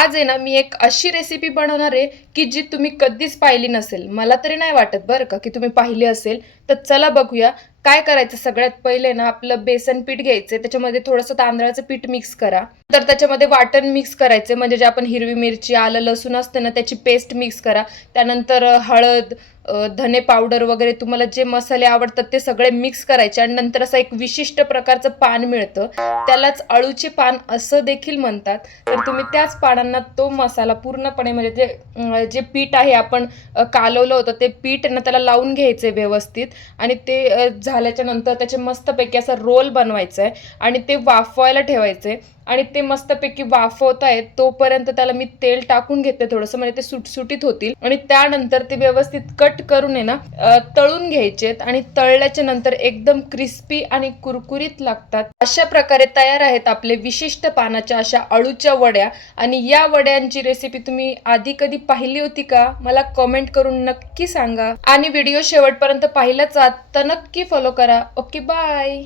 आज आहे ना मी एक अशी रेसिपी बनवणार आहे की जी तुम्ही कधीच पाहिली नसेल. मला तरी नाही वाटत बरं का की तुम्ही पाहिली असेल. तर चला बघूया काय करायचं. सगळ्यात पहिले ना आपलं बेसन पीठ घ्यायचं, त्याच्यामध्ये थोडंसं तांदळाचं पीठ मिक्स करा. तर त्याच्यामध्ये वाटण मिक्स करायचे, म्हणजे जे आपण हिरवी मिरची आलं लसूण असतं ना त्याची पेस्ट मिक्स करा. त्यानंतर हळद, धने पावडर वगैरे तुम्हाला जे मसाले आवडतात ते सगळे मिक्स करायचे. आणि नंतर असं एक विशिष्ट प्रकारचं पान मिळतं, त्यालाच अळूचे पान असं देखील म्हणतात. तर तुम्ही त्याच पानांना तो मसाला पूर्णपणे म्हणजे जे पीठ आहे आपण कालवलं होतं ते पीठ ना त्याला लावून घ्यायचे व्यवस्थित. आणि ते झाल्याच्या नंतर त्याचे मस्तपैकी असा रोल बनवायचा आहे आणि ते वाफवायला ठेवायचे. आणि ते मस्तपैकी वाफवत आहेत तोपर्यंत त्याला मी तेल टाकून घेते थोडंसं, म्हणजे ते सुटसुटीत होतील. आणि त्यानंतर ते व्यवस्थित कट करून आहे ना तळून घ्यायचेत. आणि तळल्याच्या नंतर एकदम क्रिस्पी आणि कुरकुरीत लागतात. अशा प्रकारे तयार आहेत आपले विशिष्ट पानाच्या अशा अळूच्या वड्या. आणि या वड्यांची रेसिपी तुम्ही आधी कधी पाहिली होती का? मला कमेंट करून नक्की सांगा. आणि व्हिडिओ शेवटपर्यंत पाहिलाच तर नक्की फॉलो करा. Okay, bye.